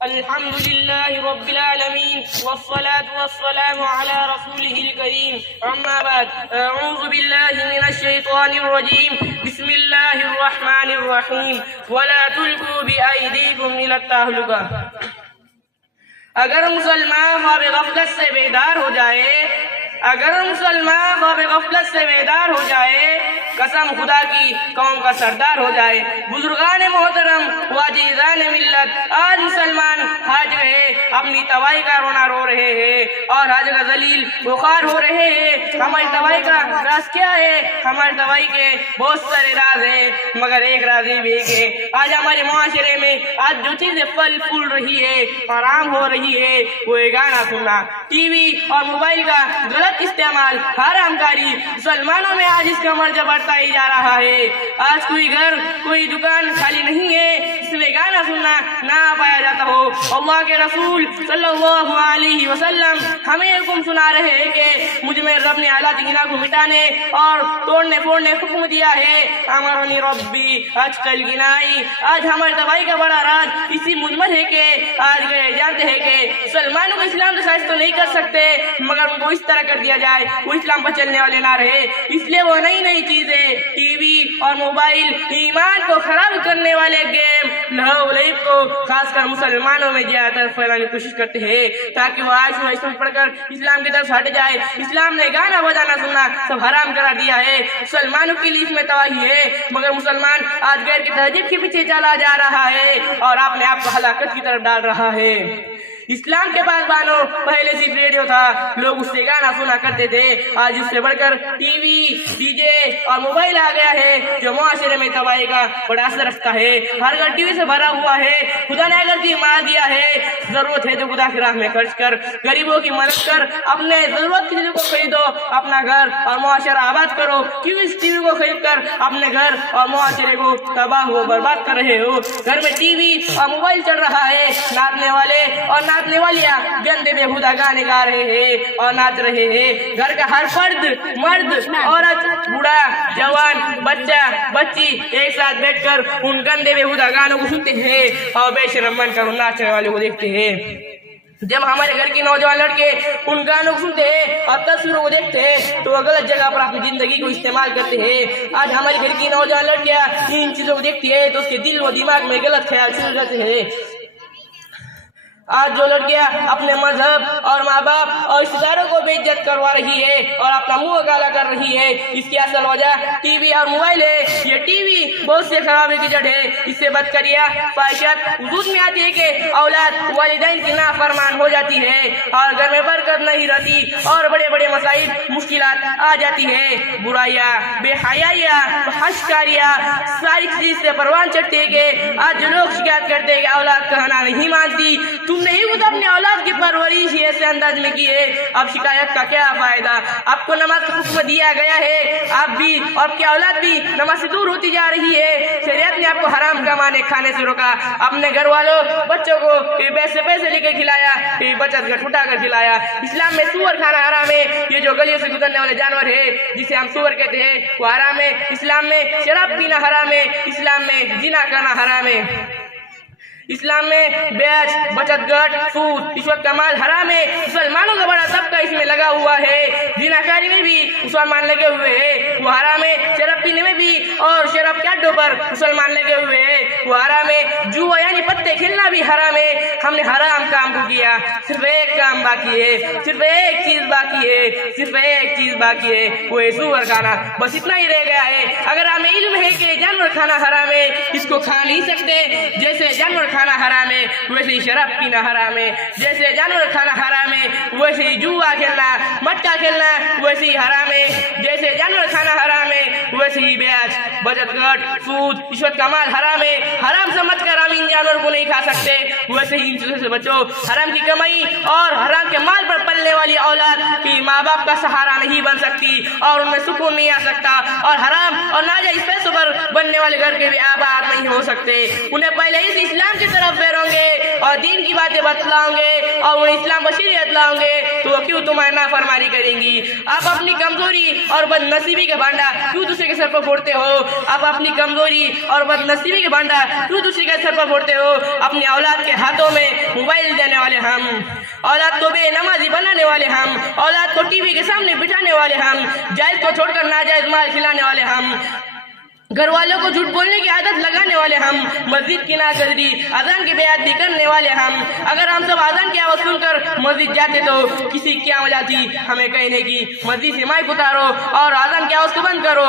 الحمد لله رب العالمين والصلاة والسلام على رسوله الكريم أما بعد أعوذ بالله من الشيطان الرجيم بسم الله الرحمن الرحيم ولا تلقوا بأيديكم إلى التهلكة۔ اگر مسلمان خواب غفلت سے بیدار ہو جائے قسم خدا کی قوم کا سردار ہو جائے۔ بزرگان محترم واجزان ملت، آج مسلمان حج رہے اپنی تباہی کا رونا رو رہے ہیں اور حج کا ذلیل بخار ہو رہے ہیں۔ ہماری تباہی کا راز کیا ہے؟ ہماری تباہی کے بہت سارے راز ہیں، مگر ایک راز یہ بھی ہے کہ آج ہمارے معاشرے میں آج جو چیزیں پھل پھول رہی ہے، حرام ہو رہی ہے، وہ گانا سننا، ٹی وی اور موبائل کا غلط استعمال، حرام کاری۔ مسلمانوں میں آج اس کا مرجع بڑھتا ہی جا رہا ہے۔ آج کوئی گھر کوئی دکان خالی نہیں ہے جس میں گانا سننا نہ پایا جاتا ہو۔ اللہ کے رسول صلی اللہ علیہ وسلم ہمیں حکم سنا رہے ہیں کہ مجھ میں رب نے اعلیٰ گناہ کو مٹانے اور توڑنے پھوڑنے حکم دیا ہے۔ امرنی ربی اجتل گنائی۔ آج ہماری تباہی کا بڑا راز اسی مضمر ہے کہ آج جانتے ہیں کہ مسلمانوں کو اسلام سے سازش تو نہیں کر سکتے، مگر ان کو اس طرح کر دیا جائے وہ اسلام پر چلنے والے نہ رہے۔ اس لیے وہ نئی نئی چیزیں، ٹی وی اور موبائل، ایمان کو خراب کرنے والے گیم، لہو لعب کو خاص کر مسلمانوں میں زیادہ تر پھیلانے کی کوشش کرتے ہیں تاکہ وہ آج اسلام پڑھ کر اسلام کی طرف ہٹ جائے۔ اسلام نے گانا بجانا سننا سب حرام کرا دیا ہے۔ مسلمانوں کے لیے اس میں تباہی ہے، مگر مسلمان آج غیر کی تہذیب کے پیچھے چلا جا رہا ہے اور اپنے آپ کو ہلاکت کی طرف ڈال رہا ہے۔ اسلام کے پاس بانو پہلے صرف ریڈیو تھا، لوگ اس سے گانا سنا کرتے تھے۔ آج اس سے بڑھ کر ٹی وی، ڈی جے اور موبائل آ گیا ہے جو معاشرے میں تباہی کا بڑا اثر رکھتا ہے۔ ہر گھر ٹی وی سے بھرا ہوا ہے۔ خدا نے اگر تجھے مار دیا ہے، ضرورت ہے تو خدا کی راہ میں خرچ کر، غریبوں کی مدد کر، اپنے ضرورت کی چیزوں کو خریدو، اپنا گھر اور معاشرہ آباد کرو۔ کیوں اس ٹی وی کو خرید کر اپنے گھر اور معاشرے کو تباہ و برباد کر رہے ہو؟ گھر میں ٹی وی اور موبائل چل رہا ہے، ناچنے والے اور ناچنے والیاں گندے بےہودہ گانے گا رہے ہیں اور ناچ رہے ہیں۔ گھر کا ہر فرد، مرد، عورت، بوڑھا، جوان، بچہ، بچی ایک ساتھ بیٹھ کر ان گندے بےہودہ گانوں کو سنتے ہیں اور بے شرم بن کر ان ناچنے والوں کو دیکھتے ہیں۔ جب ہمارے گھر کے نوجوان لڑکے ان گانوں کو سنتے ہیں اور تصویروں کو دیکھتے ہیں تو وہ غلط جگہ پر اپنی زندگی کو استعمال کرتے ہیں۔ آج ہماری گھر کی نوجوان لڑکیاں ان چیزوں کو دیکھتی ہے تو اس کے دل و دماغ میں غلط خیال شروع کرتے ہیں۔ آج جو لڑکیاں اپنے مذہب اور ماں باپ اور رشتہ داروں کو بے عزت کروا رہی ہے اور اپنا منہ کالا کر رہی ہے، اس کی اصل وجہ ٹی وی اور موبائل ہے۔ یہ ٹی وی بہت سے خرابی کی جڑ ہے۔ اس سے بدکریاں، فحاشیت وجود میں آتی ہے کہ اولاد والدین کی نافرمان ہو جاتی ہے اور گھر میں برکت نہیں رہتی اور بڑے بڑے مسائل، مشکلات آ جاتی ہے۔ برائیاں، بے حیائیاں، فحش کاریاں، ساری چیز سے پروان چڑھتے ہیں کہ آج جو لوگ شکایت کرتے ہیں کہ اولاد کہنا نہیں مانتی، تم نے ہی خود اپنے اولاد کی پرورش ایسے انداز میں کی ہے، اب شکایت کا کیا فائدہ؟ آپ کو نماز کا حکم دیا گیا ہے، آپ بھی اور آپ کی اولاد بھی نماز سے دور ہوتی جا رہی ہے۔ شریعت نے آپ کو حرام کمانے کھانے سے روکا، اپنے گھر والوں بچوں کو پیسے لے کے کھلایا، بچت گھر اٹھا کر کھلایا۔ اسلام میں سور کھانا حرام ہے۔ یہ جو گلیوں سے گزرنے والے جانور ہے جسے ہم سور کہتے ہیں وہ حرام ہے۔ اسلام میں شراب پینا حرام ہے۔ اسلام میں زنا کرنا حرام ہے۔ اسلام میں بیعت، بچت گھر، سود، رشوت کا مال حرام ہے۔ مسلمانوں کا بڑا طبقہ اس میں لگا ہوا ہے۔ زناکاری میں بھی مسلمان لگے ہوئے ہیں، وہ حرام ہے۔ شراب پینے میں بھی اور شراب کے اڈوں پر مسلمان لگے ہوئے ہیں، وہ حرام ہے۔ جوا یعنی پتے کھیلنا بھی حرام ہے۔ ہم نے حرام کام کو کیا، صرف ایک کام باقی ہے، صرف ایک چیز باقی ہے، صرف ایک چیز باقی ہے، وہ ہے سور کھانا۔ بس اتنا ہی رہ گیا ہے۔ اگر ہمیں علم ہے کہ جانور کھانا حرام ہے، اس کو کھا نہیں سکتے۔ جیسے جانور کھانا حرام ہے ویسے ہی شراب پینا حرام ہے، جیسے جانور کھانا حرام ہے ویسے ہی جوا کھیلنا، مٹکا کھیلنا ویسے ہی حرام ہے، جیسے جانور کھانا حرام ہے ویسے ہی بیعت، بچت گھر، سود، رشوت کا مال حرام ہے۔ حرام سمجھ کر ہم ان جانوروں کو نہیں کھا سکتے، ویسے ہی ان چیزوں سے بچو۔ حرام کی کمائی اور حرام کے مال پر پلنے والی اولاد کی ماں باپ کا سہارا نہیں بن سکتی اور ان میں سکون نہیں آ سکتا، اور حرام اور ناجائز پیسوں پر بننے والے گھر کے بھی آباد نہیں ہو سکتے۔ انہیں پہلے ہی اسلام کی طرف پھیرو گے اور دین کی باتیں بتلاؤں گے اور انہیں اسلام بشریت لاؤں گے تو وہ کیوں تمہاری نافرمانی کریں گی؟ آپ اپنی کمزوری اور بد نصیبی کا بھانڈا کیوں دوسرے کے سر پر پھوڑتے ہو؟ آپ اپنی کمزوری اور بد نصیبی کا بھانڈا کیوں دوسرے کے سر پر پھوڑتے ہو؟ اپنی اولاد کے ہاتھوں میں موبائل دینے والے ہم، اولاد کو بے نمازی بنانے والے ہم، اولاد کو ٹی وی کے سامنے بٹھانے والے ہم، جائز کو چھوڑ کر ناجائز مال کھلانے والے ہم، گھر والوں کو جھوٹ بولنے کی عادت لگانے والے ہم، مسجد کی ناقدری، اذان کی بے ادبی کرنے والے ہم۔ اگر ہم سب اذان کی آواز سن کر مسجد جاتے تو کسی کی کیا وجہ تھی ہمیں کہنے کی مسجد سے مائک اتارو اور اذان کی آواز کو بند کرو؟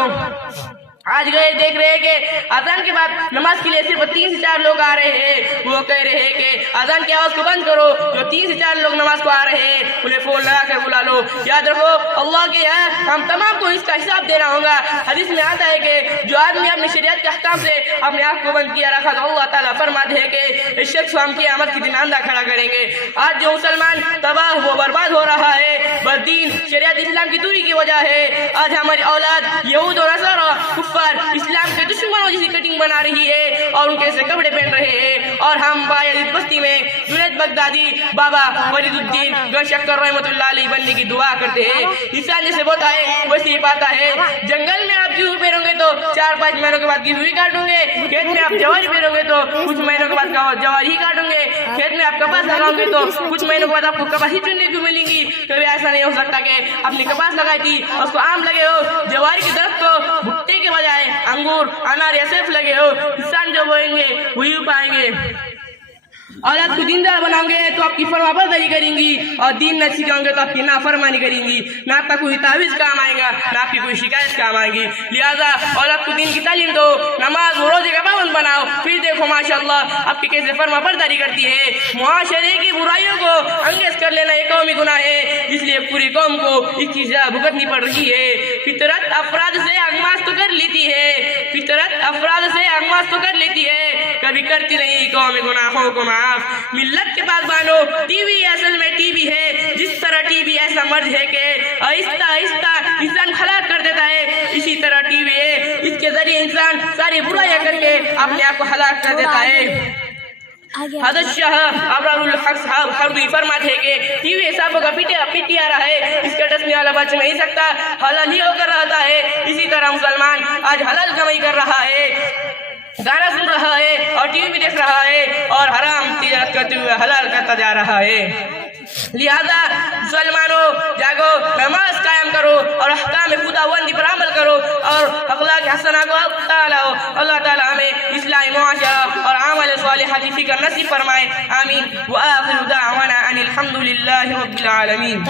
آج گئے دیکھ رہے ہیں کہ اذان کے بعد نماز کے لیے صرف 3 سے 4 لوگ آ رہے ہیں، وہ کہہ رہے ہیں کہ اذان کی آواز کو بند کرو۔ جو 3 سے 4 لوگ نماز کو آ رہے ہیں انہیں فون لگا کر بلا لو۔ یاد رکھو اللہ کے یہاں ہم تمام کو اس کا حساب دینا ہوگا۔ حدیث میں آتا ہے کہ جو آدمی اپنے شریعت کے احکام سے اپنے آپ کو بند کیا رکھا تو اللہ تعالیٰ فرماتے ہیں کہ اس شخص کو ہم قیامت کے دن اندھا کھڑا کریں گے۔ آج جو مسلمان تباہ و برباد ہو رہا ہے بس دین شریعت اسلام کی دوری کی وجہ ہے۔ آج ہماری اولاد یہود و نصارہ اسلام کے دشمنوں جیسی کٹنگ بنا رہی ہے اور ان کے ایسے کپڑے پہن رہے ہیں، اور ہم باید بستی میں جنید بغدادی، بابا فرید الدین گن شکر رحمۃ اللہ علیہ بننے کی دعا کرتے ہیں۔ انسان جیسے بوتا ہے ویسے ہی پاتا ہے۔ جنگل میں آپ گیہوں پیروں گے تو 4-5 مہینوں کے بعد گیہوں ہی کاٹوں گے، کھیت میں آپ جواری پیروں گے تو کچھ مہینوں کے بعد جواری ہی کاٹوں گے، کھیت میں آپ کپاس لگاؤں گے تو کچھ مہینوں کے بعد آپ کو کپاس ہی چننے کو ملیں گی۔ کبھی ایسا نہیں ہو سکتا کہ اپنی کپاس لگائی تھی اور اس کو آم لگے ہو، جواری کے درخت کو بھٹے کے بجائے انگور انار یا سیب لگے ہو۔ انسان جو بوئیں گے وہی پائیں گے۔ اولاد کو دیندار بناؤں گے تو آپ کی فرما برداری کریں گی، اور دین نہ سکھاؤں گے تو آپ کی نافرمانی کریں گی۔ نہ آپ کا کوئی تعویذ کام آئے گا، نہ آپ کی کوئی شکایت کام آئے گی۔ لہٰذا اولاد کو دین کی تعلیم دو، نماز و روزے کا پابند بناؤ، پھر دیکھو ماشاءاللہ آپ کی کیسے فرما برداری کرتی ہے۔ معاشرے کی برائیوں کو انگیز کر لینا ایک قومی گناہ ہے، اس لیے پوری قوم کو اس کی سزا بھگتنی پڑ رہی ہے۔ فطرت افراد سے اغماس تو کر لیتی ہے، فطرت افراد سے اغماس تو کر لیتی ہے، کبھی کرتی نہیں قوم گناہوں کو معاف۔ ملت کے پاس بانو ٹی وی اصل میں ٹی وی ہے، جس طرح ٹی وی ایسا مرض ہے کہ آہستہ آہستہ انسان ہلاک کر دیتا ہے، اسی طرح ٹی وی ہے، اس کے ذریعے انسان ساری برائیاں کر کے اپنے آپ کو ہلاک کر دیتا ہے۔ حضرت شاہ ابرار الحق صاحب حربی فرماتے ہیں کہ ٹی وی صاحبوں کا پیٹی آ رہا ہے، اس کا ڈسنے والا بچ نہیں سکتا، حلال ہی ہو کر رہتا ہے۔ اسی طرح مسلمان آج حلال کمائی کر رہا ہے، گانا سن رہا ہے اور ٹی وی بھی دیکھ رہا ہے اور حرام تجارت کرتے ہوئے حلال کرتا جا رہا ہے۔ لہذا مسلمانوں جاگو، نماز قائم کرو اور احکام خداوندی پر عمل کرو اور اخلاق حسنہ کو اللہ تعالیٰ ہمیں اصلاح معاشرہ اور عمل صالحہ کی فکر نصیب فرمائے۔ آمین۔ وآخر دعوانا ان الحمد للہ رب العالمین۔